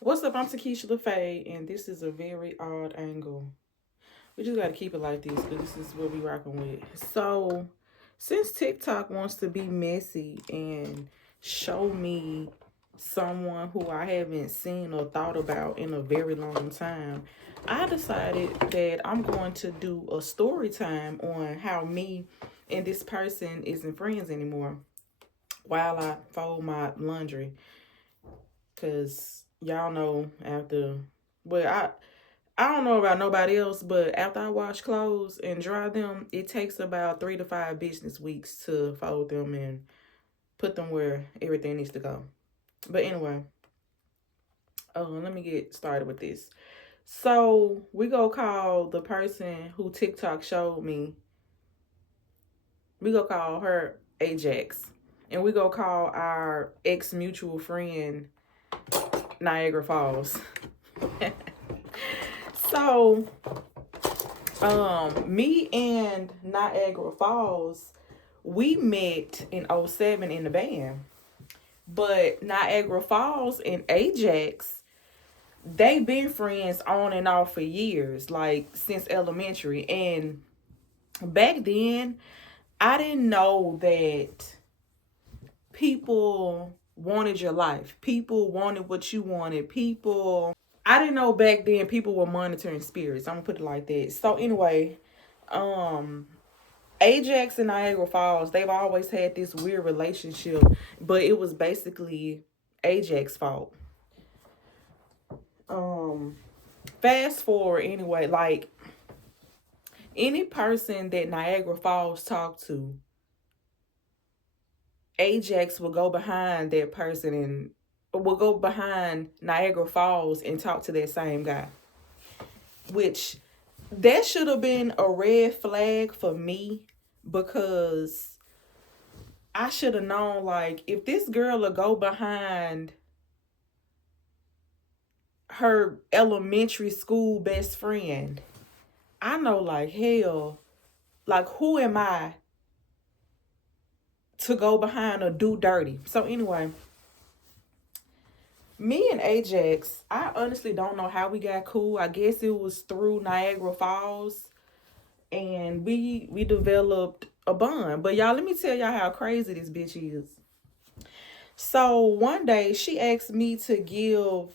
What's up? I'm Takeisha Lafaye, and this is a very odd angle. We just gotta keep it like this because this is what we rocking with. So, since TikTok wants to be messy and show me someone who I haven't seen or thought about in a very long time, I decided that I'm going to do a story time on how me and this person isn't friends anymore while I fold my laundry. Cause y'all know after, well, I don't know about nobody else, but after I wash clothes and dry them, it takes about 3 to 5 business weeks to fold them and put them where everything needs to go. But anyway, let me get started with this. So we go call the person who TikTok showed me. We go call her Ajax, and we go call our ex mutual friend Niagara Falls. So, me and Niagara Falls, we met in '07 in the band. But Niagara Falls and Ajax, they've been friends on and off for years, like since elementary. And back then, I didn't know that people wanted your life. People wanted what you wanted. I didn't know back then people were monitoring spirits. I'm gonna put it like that. So anyway, um, Ajax and Niagara Falls, they've always had this weird relationship, but it was basically Ajax's fault. Um, Fast forward anyway, like any person that Niagara Falls talked to, Ajax will go behind that person and will go behind Niagara Falls and talk to that same guy. Which that should have been a red flag for me because I should have known, like, if this girl will go behind her elementary school best friend, I know, like, hell, like, who am I to go behind or do dirty? So, anyway, me and Ajax, I honestly don't know how we got cool. I guess it was through Niagara Falls, and we developed a bond. But y'all, let me tell y'all how crazy this bitch is. So one day she asked me to give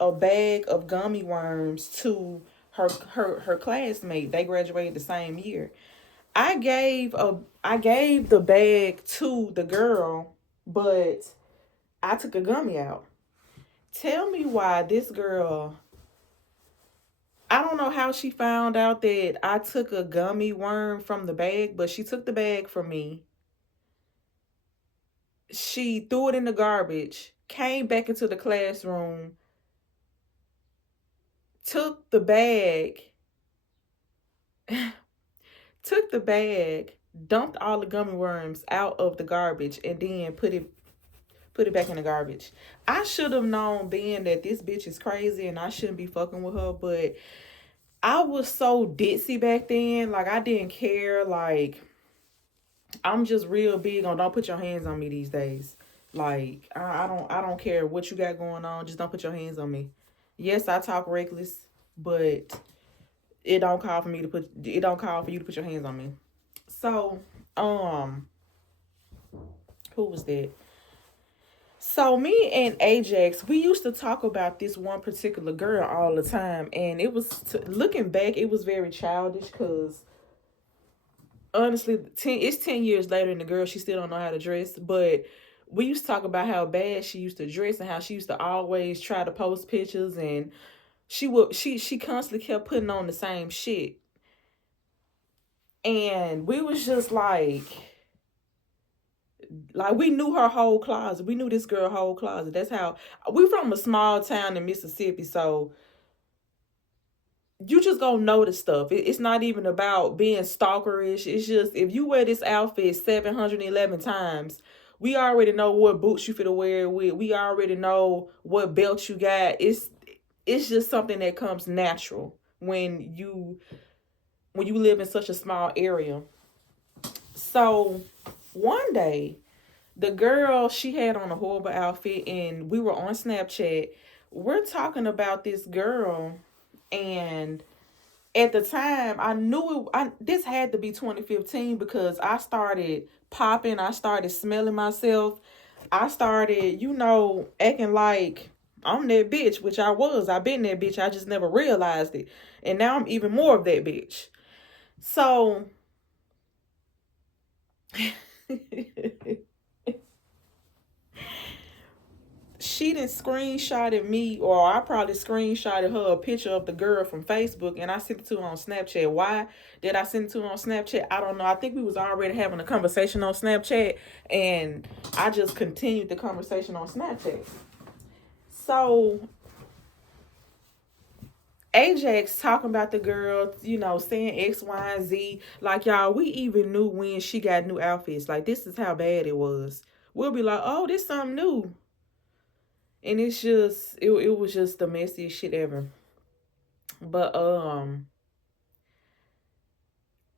a bag of gummy worms to her classmate. They graduated the same year. I gave the bag to the girl, but I took a gummy out. Tell me why this girl, I don't know how she found out that I took a gummy worm from the bag, but she took the bag from me. She threw it in the garbage, came back into the classroom, took the bag, took the bag, dumped all the gummy worms out of the garbage, and then put it back in the garbage. I should have known then that this bitch is crazy and I shouldn't be fucking with her, but I was so ditzy back then. Like, I didn't care. Like, I'm just real big on don't put your hands on me these days. Like, I don't care what you got going on. Just don't put your hands on me. Yes, I talk reckless, but it don't call for you to put your hands on me. So, um, who was that? So me and Ajax, we used to talk about this one particular girl all the time, and it was looking back, it was very childish because honestly, it's 10 years later, and the girl she still don't know how to dress. But we used to talk about how bad she used to dress and how she used to always try to post pictures, and she constantly kept putting on the same shit, and we was just like we knew her whole closet. We knew this girl whole closet. That's how we from a small town in Mississippi, so you just gonna notice stuff. It's not even about being stalkerish. It's just if you wear this outfit 711 times, we already know what boots you fit to wear it with. We already know what belt you got. It's just something that comes natural when you live in such a small area. So one day the girl, she had on a horrible outfit, and we were on Snapchat. we're talking about this girl, and at the time I knew this had to be 2015 because I started popping, I started smelling myself, I started, acting like I'm that bitch, which I was. I've been that bitch. I just never realized it. And now I'm even more of that bitch. So she done screenshotted me, or I probably screenshotted her a picture of the girl from Facebook, and I sent it to her on Snapchat. Why did I send it to her on Snapchat? I don't know. I think we was already having a conversation on Snapchat, and I just continued the conversation on Snapchat. So Ajax talking about the girl, saying X, Y, and Z. Like, y'all, we even knew when she got new outfits. Like, this is how bad it was. We'll be like, oh, this something new. And it's just, it was just the messiest shit ever. But,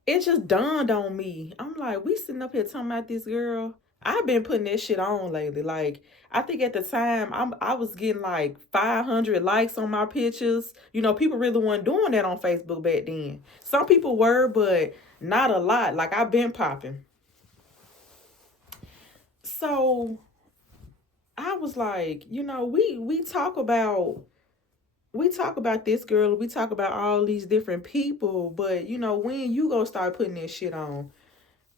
it just dawned on me. I'm like, we sitting up here talking about this girl. I've been putting that shit on lately. Like, I think at the time I was getting like 500 likes on my pictures. People really weren't doing that on Facebook back then. Some people were, but not a lot. Like, I've been popping. So I was like, we talk about this girl, we talk about all these different people, but when you gonna start putting this shit on?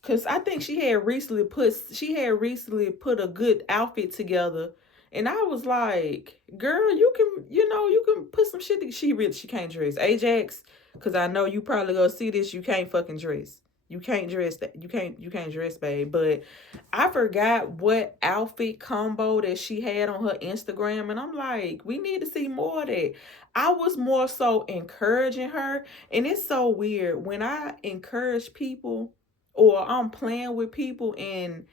Cause I think she had recently put a good outfit together, and I was like, "Girl, you can put some shit." She can't dress. Ajax, cause I know you probably gonna see this. You can't fucking dress. You can't dress that. You can't dress, babe. But I forgot what outfit combo that she had on her Instagram, and I'm like, we need to see more of that. I was more so encouraging her, and it's so weird when I encourage people or I'm playing with people and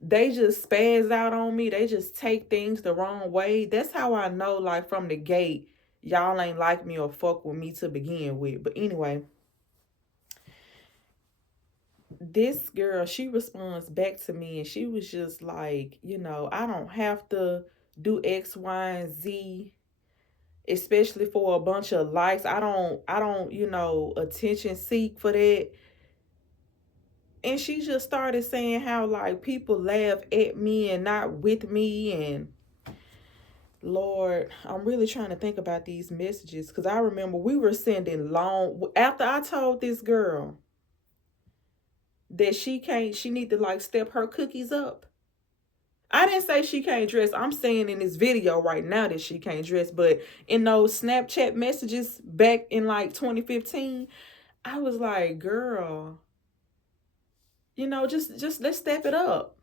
they just spaz out on me. They just take things the wrong way. That's how I know, like, from the gate, y'all ain't like me or fuck with me to begin with. But anyway, this girl, she responds back to me and she was just like, I don't have to do X, Y, and Z, especially for a bunch of likes. I don't, attention seek for that. And she just started saying how, like, people laugh at me and not with me. And Lord, I'm really trying to think about these messages, because I remember we were sending long after I told this girl that she need to, like, step her cookies up. I didn't say she can't dress. I'm saying in this video right now that she can't dress. But in those Snapchat messages back in like 2015, I was like, girl, just let's step it up.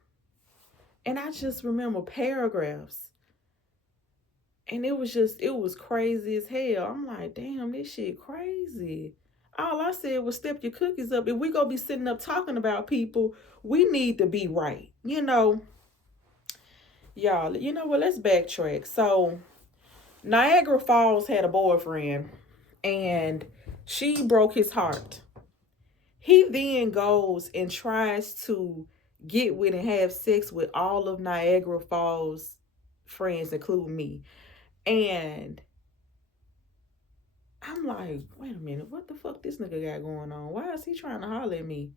And I just remember paragraphs. And it was crazy as hell. I'm like, damn, this shit crazy. All I said was step your cookies up. If we gonna be sitting up talking about people, we need to be right. Y'all, you know what? Let's backtrack. So Niagara Falls had a boyfriend and she broke his heart. He then goes and tries to get with and have sex with all of Niagara Falls friends, including me. And I'm like, wait a minute, what the fuck this nigga got going on? Why is he trying to holler at me?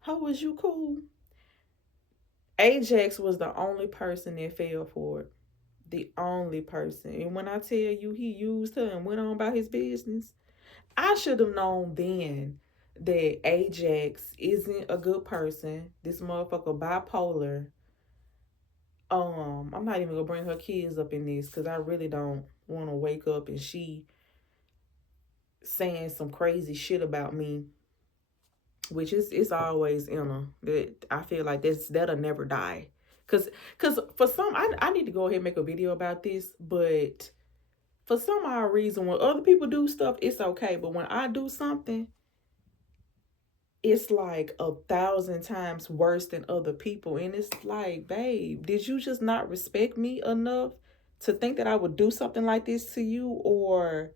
How was you cool? Ajax was the only person that fell for it. The only person. And when I tell you he used her and went on about his business, I should have known then that Ajax isn't a good person. This motherfucker bipolar. I'm not even gonna bring her kids up in this because I really don't want to wake up and she saying some crazy shit about me, which is it's always in her. That I feel like that'll never die. Cause for some, I need to go ahead and make a video about this, but for some odd reason, when other people do stuff, it's okay. But when I do something, it's like 1,000 times worse than other people. And it's like, babe, did you just not respect me enough to think that I would do something like this to you? Or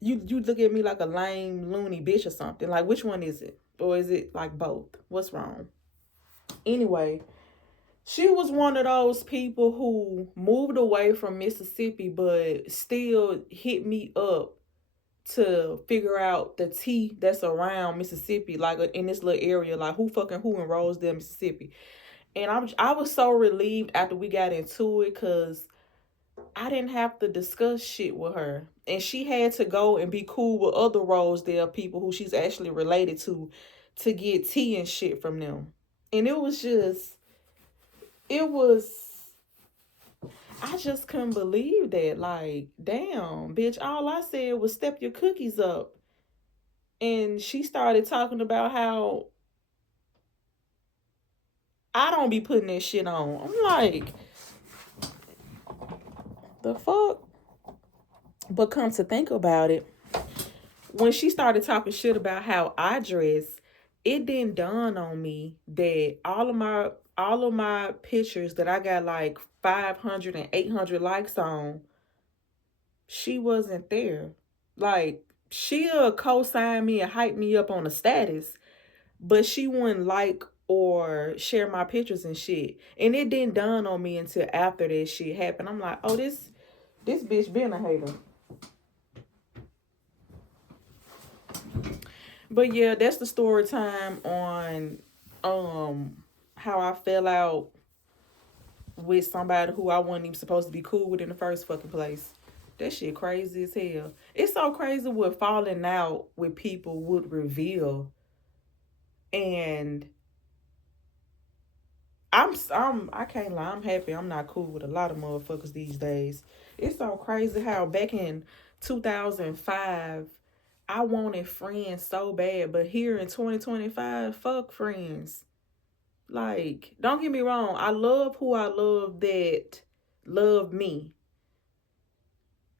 you look at me like a lame, loony bitch or something? Like, which one is it? Or is it like both? What's wrong? Anyway, She was one of those people who moved away from Mississippi, but still hit me up to figure out the tea that's around Mississippi, like in this little area, like who fucking who in Rosedale, Mississippi. And I was so relieved after we got into it, because I didn't have to discuss shit with her. And she had to go and be cool with other Rosedale people who she's actually related to get tea and shit from them. And it was just, it was, I just couldn't believe that. Like, damn, bitch, all I said was step your cookies up. And she started talking about how I don't be putting that shit on. I'm like, the fuck? But come to think about it, when she started talking shit about how I dress, it didn't dawn on me that all of my pictures that I got like 500 and 800 likes on, she wasn't there. Like, she'll co-sign me and hype me up on a status, but she wouldn't like or share my pictures and shit. And it didn't dawn on me until after that shit happened. I'm like, oh, this bitch been a hater. But yeah, that's the story time on how I fell out with somebody who I wasn't even supposed to be cool with in the first fucking place. That shit crazy as hell. It's so crazy what falling out with people would reveal. And I can't lie, I'm happy I'm not cool with a lot of motherfuckers these days. It's so crazy how back in 2005 I wanted friends so bad, but here in 2025, fuck friends. Like, don't get me wrong, I love who I love that love me.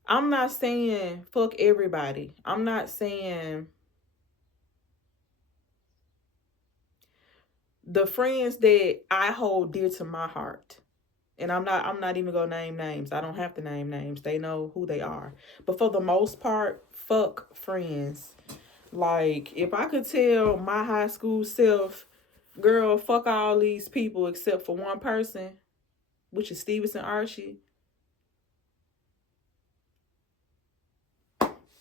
I'm not saying fuck everybody. I'm not saying the friends that I hold dear to my heart. And I'm not even gonna name names. I don't have to name names. They know who they are. But for the most part, fuck friends. Like, if I could tell my high school self, girl, fuck all these people except for one person, which is Stevenson Archie,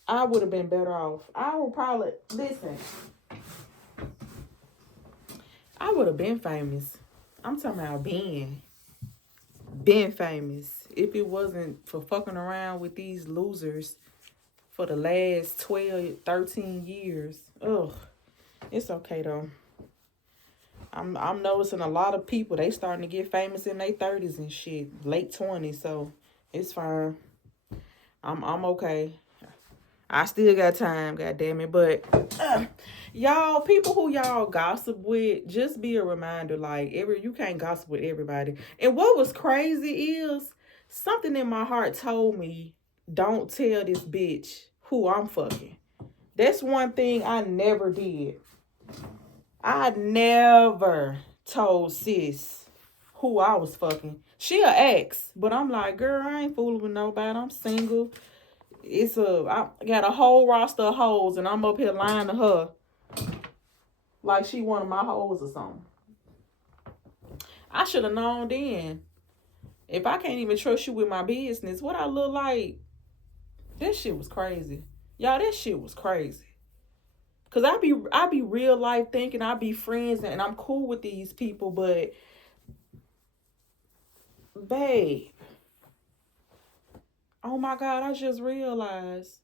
I would have been better off. I would probably, listen, I would have been famous. I'm talking about been famous. If it wasn't for fucking around with these losers for the last 12, 13 years. Ugh, it's okay though. I'm noticing a lot of people, they starting to get famous in their 30s and shit, late 20s, so it's fine. I'm okay. I still got time, god damn it. But y'all, people who y'all gossip with, just be a reminder, like, you can't gossip with everybody. And what was crazy is something in my heart told me, don't tell this bitch who I'm fucking. That's one thing I never did. I never told sis who I was fucking. She'll ask, but I'm like, girl, I ain't fooling with nobody. I'm single. I got a whole roster of hoes, and I'm up here lying to her like she one of my hoes or something. I should have known then. If I can't even trust you with my business, what I look like? That shit was crazy. Y'all, that shit was crazy. Cause I be real life thinking I be friends and I'm cool with these people, but babe, oh my God, I just realized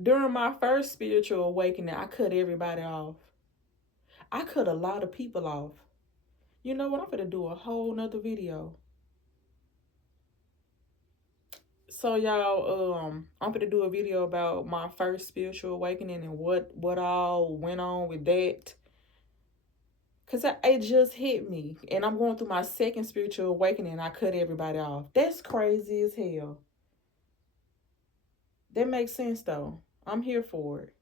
during my first spiritual awakening, I cut everybody off. I cut a lot of people off. You know what? I'm gonna do a whole nother video. So y'all, I'm gonna do a video about my first spiritual awakening and what all went on with that. Cause it just hit me, and I'm going through my second spiritual awakening. And I cut everybody off. That's crazy as hell. That makes sense though. I'm here for it.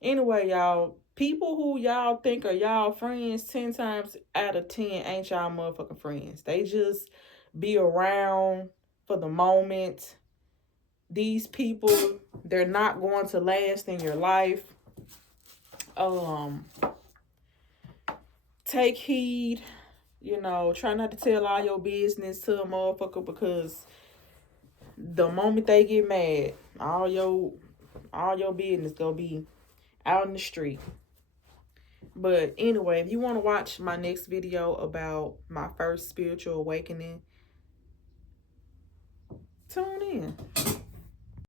Anyway, y'all, people who y'all think are y'all friends, 10 times out of 10 ain't y'all motherfucking friends. They just be around for the moment. These people, they're not going to last in your life. Take heed You know, try not to tell all your business to a motherfucker, because the moment they get mad, all your business gonna be out in the street. But anyway, if you want to watch my next video about my first spiritual awakening, tune in.